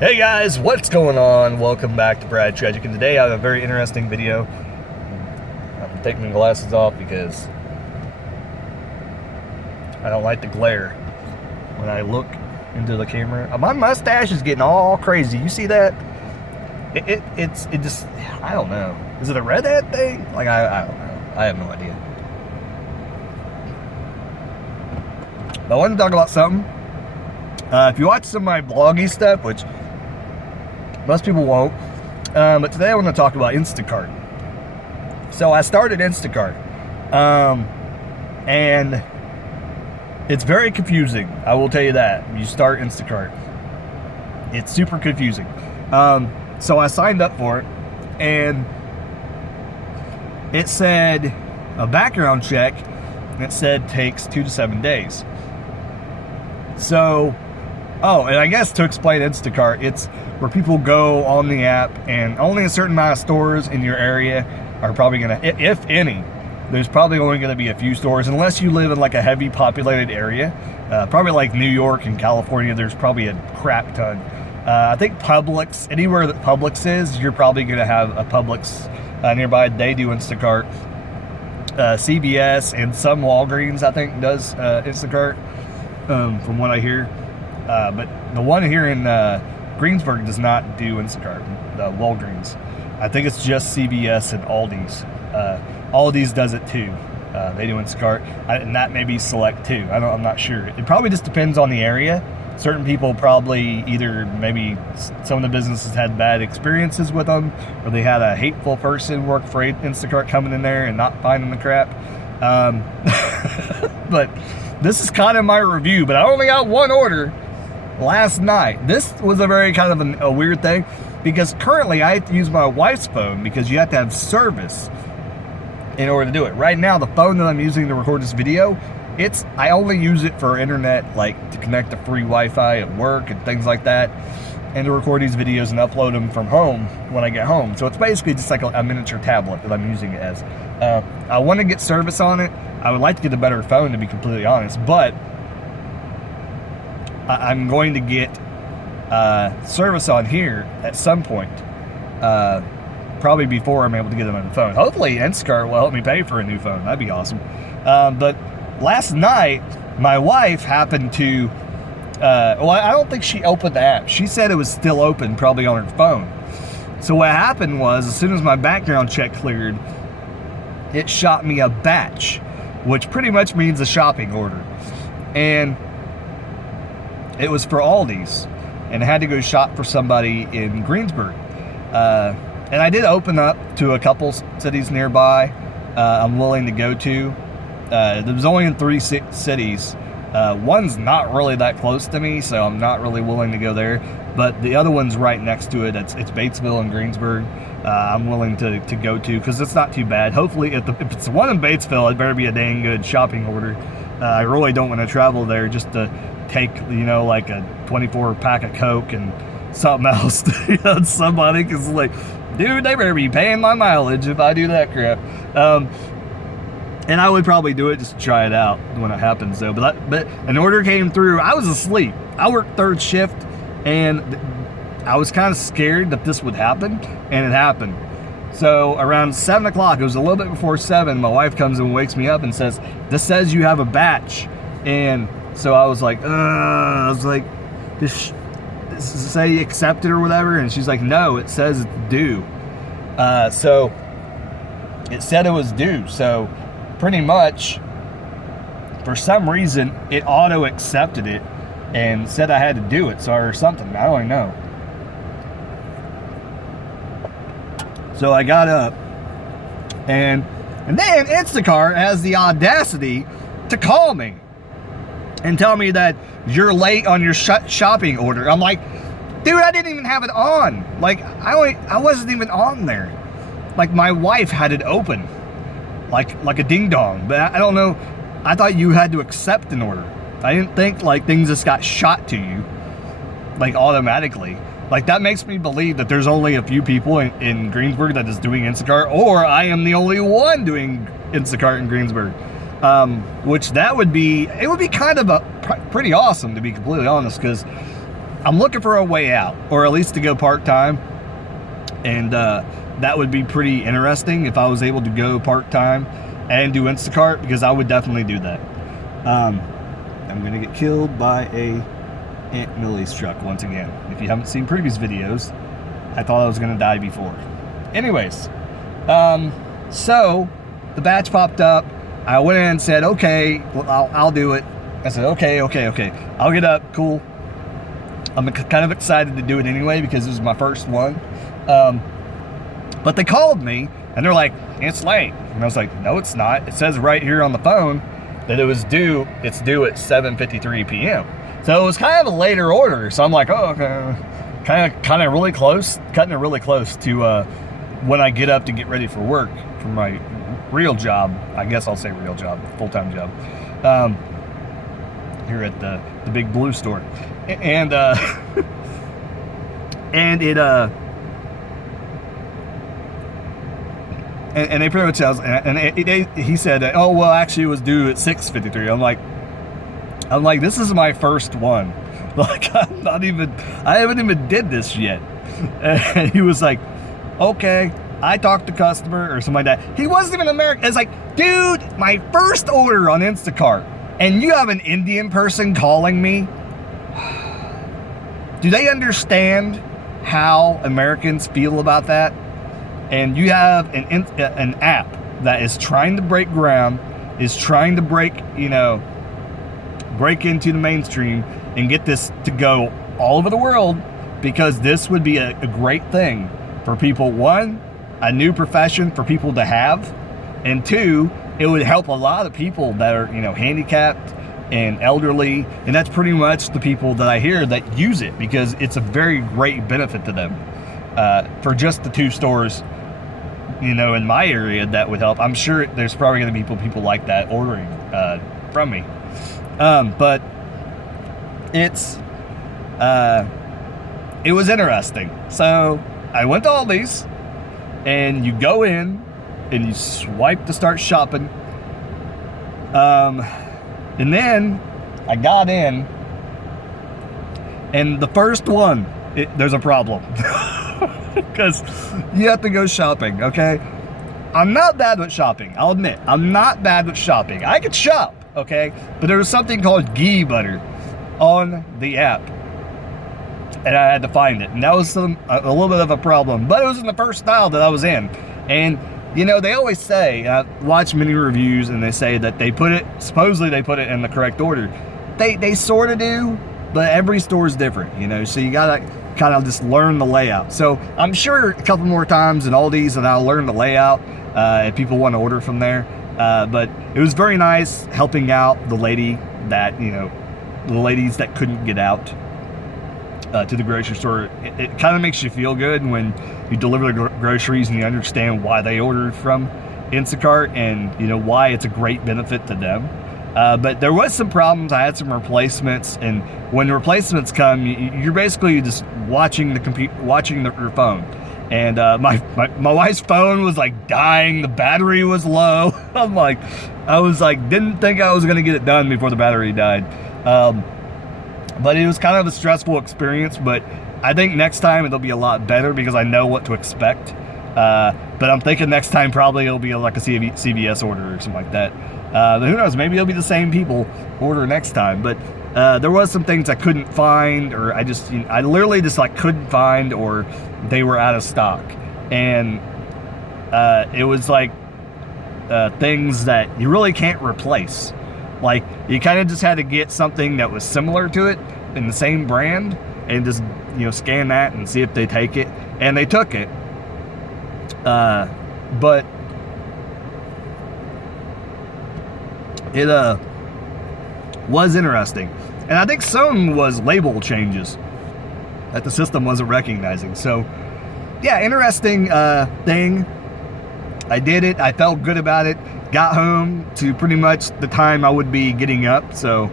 Hey guys, what's going on? Welcome back to Brad Tragic, and today I have a very interesting video. I'm taking my glasses off because I don't like the glare when I look into the camera. My mustache is getting all crazy. You see that? It just, I don't know. Is it a redhead thing? Like, I don't know. I have no idea. But I wanted to talk about something. If you watch some of my vloggy stuff, which most people won't, but today I want to talk about Instacart. So I started Instacart, and it's very confusing. I will tell you that. You start Instacart, it's super confusing. So I signed up for it, and it said a background check, and it said takes 2 to 7 days. So, and I guess to explain Instacart, it's where people go on the app, and only a certain amount of stores in your area are probably gonna, if any, there's probably only gonna be a few stores, unless you live in like a heavy populated area. Probably like New York and California, there's probably a crap ton. I think Publix, anywhere that Publix is, you're probably gonna have a Publix nearby. They do Instacart. CVS and some Walgreens, I think, does Instacart, from what I hear. But the one here in Greensburg does not do Instacart, Walgreens. I think it's just CVS and Aldi's. Aldi's does it too. They do Instacart, and that may be select too. I'm not sure. It probably just depends on the area. Certain people probably either maybe some of the businesses had bad experiences with them, or they had a hateful person work for Instacart coming in there and not finding the crap. But this is kind of my review, but I only got one order last night. This was a very kind of a weird thing, because currently I have to use my wife's phone because you have to have service in order to do it. Right now, the phone that I'm using to record this video, I only use it for internet, like to connect to free Wi-Fi at work and things like that, and to record these videos and upload them from home when I get home. So it's basically just like a miniature tablet that I'm using it as. I want to get service on it. I would like to get a better phone, to be completely honest, but I'm going to get service on here at some point, probably before I'm able to get another phone. Hopefully Instacart will help me pay for a new phone. That'd be awesome. But last night, my wife happened to, I don't think she opened the app. She said it was still open, probably on her phone. So what happened was, as soon as my background check cleared, it shot me a batch, which pretty much means a shopping order. And it was for Aldi's, and I had to go shop for somebody in Greensburg. And I did open up to a couple cities nearby I'm willing to go to. There was only in 3 cities. One's not really that close to me, so I'm not really willing to go there. But the other one's right next to it. It's Batesville and Greensburg. I'm willing to go to, because it's not too bad. Hopefully, if it's the one in Batesville, it better be a dang good shopping order. I really don't want to travel there just to take, like a 24 pack of Coke and something else to somebody, because like, dude, they better be paying my mileage if I do that crap. And I would probably do it just to try it out when it happens, though. But an order came through. I was asleep. I worked third shift, and I was kind of scared that this would happen, and it happened. So around 7 o'clock, it was a little bit before 7, my wife comes and wakes me up and says, "This says you have a batch." And so I was like, "Does say accepted or whatever?" And she's like, "No, it says it's due." So it said it was due. So pretty much, for some reason, it auto accepted it and said I had to do it, or something. I don't know. So I got up, and then Instacart has the audacity to call me and tell me that you're late on your shopping order. I'm like, dude, I didn't even have it on. Like, I wasn't even on there. Like, my wife had it open, like a ding dong. But I don't know. I thought you had to accept an order. I didn't think like things just got shot to you, like automatically. Like, that makes me believe that there's only a few people in Greensburg that is doing Instacart, or I am the only one doing Instacart in Greensburg. Which it would be kind of pretty awesome, to be completely honest, because I'm looking for a way out, or at least to go part-time. And that would be pretty interesting if I was able to go part-time and do Instacart, because I would definitely do that. I'm going to get killed by a Aunt Millie's truck once again. If you haven't seen previous videos, I thought I was going to die before. Anyways, so the batch popped up. I went in and said, okay, well, I'll do it. I said, okay. I'll get up, cool. I'm kind of excited to do it anyway because it was my first one. But they called me and they're like, it's late. And I was like, no, it's not. It says right here on the phone that it's due at 7:53 p.m. So it was kind of a later order. So I'm like, oh, okay. Kind of really close, cutting it really close to when I get up to get ready for work for my real job. I guess I'll say real job, full-time job. Here at the Big Blue store. And and it and they pretty much tells, he said, oh well, actually it was due at 6:53. I'm like, this is my first one. Like, I haven't even did this yet. And he was like, okay, I talked to customer or something like that. He wasn't even American. It's like, dude, my first order on Instacart, and you have an Indian person calling me. Do they understand how Americans feel about that? And you have an app that is trying to break ground, is trying to break into the mainstream and get this to go all over the world, because this would be a great thing for people. One, a new profession for people to have, and two, it would help a lot of people that are handicapped and elderly, and that's pretty much the people that I hear that use it, because it's a very great benefit to them. For just the 2 stores in my area, that would help. I'm sure there's probably going to be people like that ordering from me. But it was interesting. So I went to Aldi's, and you go in and you swipe to start shopping. And then I got in, and the first one, there's a problem. Because you have to go shopping, okay? I'm not bad with shopping. I'll admit, I'm not bad with shopping. I could shop, okay? But there was something called ghee butter on the app, and I had to find it. And that was a little bit of a problem. But it was in the first style that I was in. And, they always say, I watch many reviews, and they say that supposedly they put it in the correct order. They sort of do, but every store is different, so you gotta kind of just learn the layout. So I'm sure a couple more times in Aldi's and I'll learn the layout if people want to order from there. But it was very nice helping out the lady that, the ladies that couldn't get out to the grocery store. It kind of makes you feel good when you deliver the groceries and you understand why they ordered from Instacart and why it's a great benefit to them. But there was some problems. I had some replacements, and when the replacements come, you're basically just watching your phone. And my wife's phone was like dying. The battery was low. I was like, didn't think I was gonna get it done before the battery died. But it was kind of a stressful experience. But I think next time it'll be a lot better because I know what to expect. But I'm thinking next time probably it'll be like a CVS order or something like that. But who knows? Maybe it'll be the same people order next time. But there was some things I couldn't find, or I literally just couldn't find, or they were out of stock. And it was like things that you really can't replace. Like, you kind of just had to get something that was similar to it in the same brand, and just scan that and see if they take it. And they took it. But it was interesting, and I think some was label changes that the system wasn't recognizing. So yeah, interesting thing. I did it. I felt good about it. Got home to pretty much the time I would be getting up, so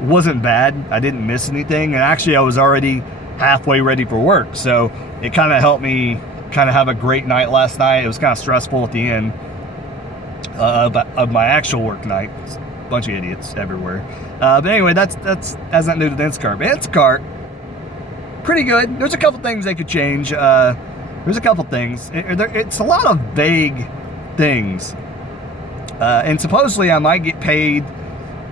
it wasn't bad. I didn't miss anything, and actually I was already halfway ready for work, so it kind of helped me kind of have a great night last night. It was kind of stressful at the end of my actual work night. A bunch of idiots everywhere. But anyway, that's nothing to do with Instacart. But Instacart pretty good. There's a couple things they could change. There's a couple things. It's a lot of vague things. And supposedly I might get paid,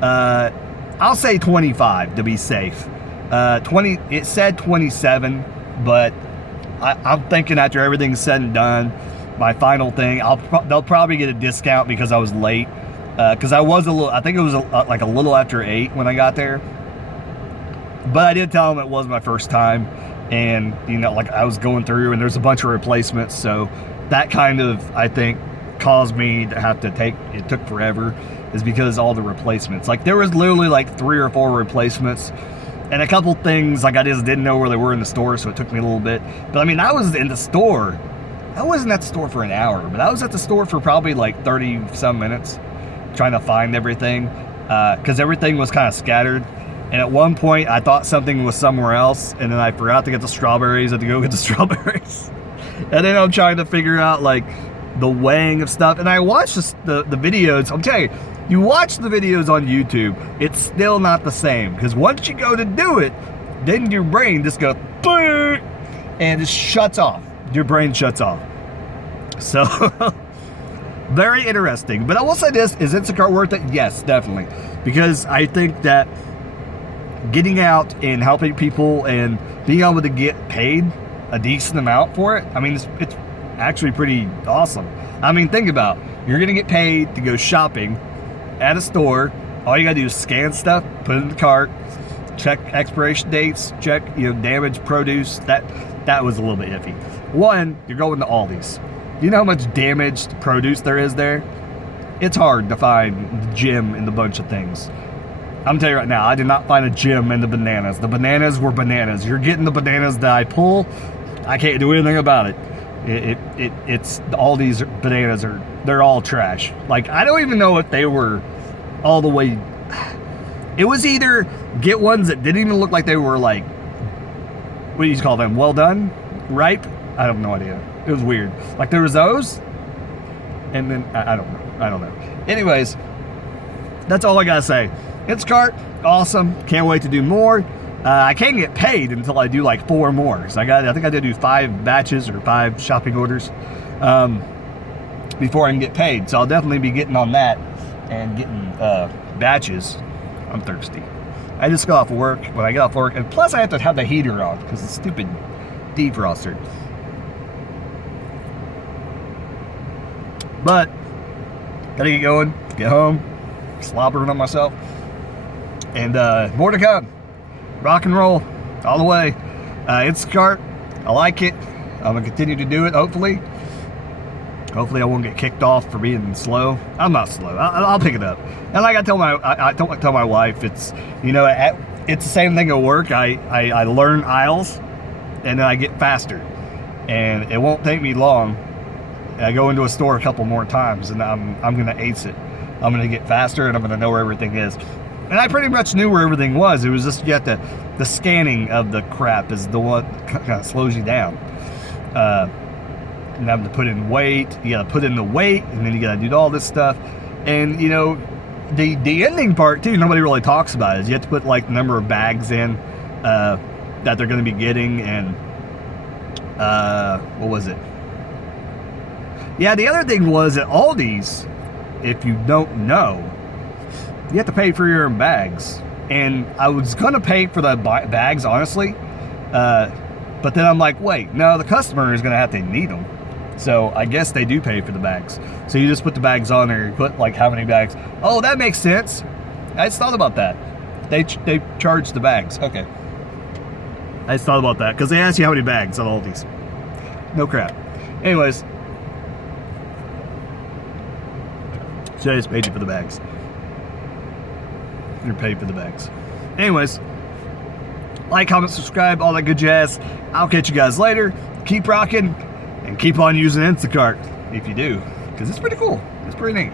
I'll say 25 to be safe. 20, it said 27, but I'm thinking after everything's said and done, my final thing, they'll probably get a discount because I was late. Because I think it was like a little after 8 when I got there. But I did tell them it was my first time. And, like I was going through and there's a bunch of replacements. So that kind of, I think, caused me to have to it took forever, is because all the replacements. Like there was literally like 3 or 4 replacements. And a couple things, like I just didn't know where they were in the store. So it took me a little bit. But I mean, I was in the store. I wasn't at the store for an hour. But I was at the store for probably like 30 some minutes trying to find everything. Because everything was kind of scattered. And at one point, I thought something was somewhere else, and then I forgot to get the strawberries. I had to go get the strawberries. And then I'm trying to figure out, like, the weighing of stuff. And I watched the videos. I'm telling you, you watch the videos on YouTube, it's still not the same. Because once you go to do it, then your brain just goes, and it just shuts off. Your brain shuts off. So, very interesting. But I will say this, is Instacart worth it? Yes, definitely. Because I think that getting out and helping people and being able to get paid a decent amount for it, I mean, it's actually pretty awesome. I mean, think about it. You're going to get paid to go shopping at a store. All you got to do is scan stuff, put it in the cart, check expiration dates, check, damaged produce. That was a little bit iffy. One, you're going to Aldi's. You know how much damaged produce there is there? It's hard to find the gem in the bunch of things. I'm telling you right now, I did not find a gem in the bananas. The bananas were bananas. You're getting the bananas that I pull. I can't do anything about it. It's all these bananas they're all trash. Like, I don't even know if they were all the way. It was either get ones that didn't even look like they were like, what do you call them? Well done, ripe. I have no idea. It was weird. Like there was those, and then I don't know. Anyways, that's all I gotta say. Instacart, awesome. Can't wait to do more. I can't get paid until I do like 4 more. So I think I did do 5 batches or 5 shopping orders before I can get paid. So I'll definitely be getting on that and getting batches. I'm thirsty. I just got off work. When I get off work, and plus I have to have the heater on because the stupid defroster. But gotta get going, get home, slobbering on myself. And more to come. Rock and roll all the way. Instacart, I like it. I'm gonna continue to do it. Hopefully I won't get kicked off for being slow. I'm not slow. I'll pick it up. And like I tell my wife, it's it's the same thing at work. I learn aisles, and then I get faster, and it won't take me long. I go into a store a couple more times, and I'm gonna ace it. I'm gonna get faster, and I'm gonna know where everything is. And I pretty much knew where everything was. It was just the scanning of the crap is the one that kind of slows you down. And having to put in weight, you got to put in the weight, and then you got to do all this stuff. And the ending part too, nobody really talks about is you have to put like the number of bags in that they're going to be getting, and what was it? Yeah, the other thing was at Aldi's, if you don't know, you have to pay for your own bags. And I was going to pay for the bags, honestly. But then I'm like, wait, no, the customer is going to have to need them. So I guess they do pay for the bags. So you just put the bags on there. You put like how many bags. Oh, that makes sense. I just thought about that. They charge the bags. Okay. I just thought about that because they ask you how many bags on all these. No crap. Anyways. So I just paid you for the bags. You're paid for the bags. Anyways, like, comment, subscribe, all that good jazz. I'll catch you guys later. Keep rocking and keep on using Instacart if you do, because it's pretty cool. It's pretty neat.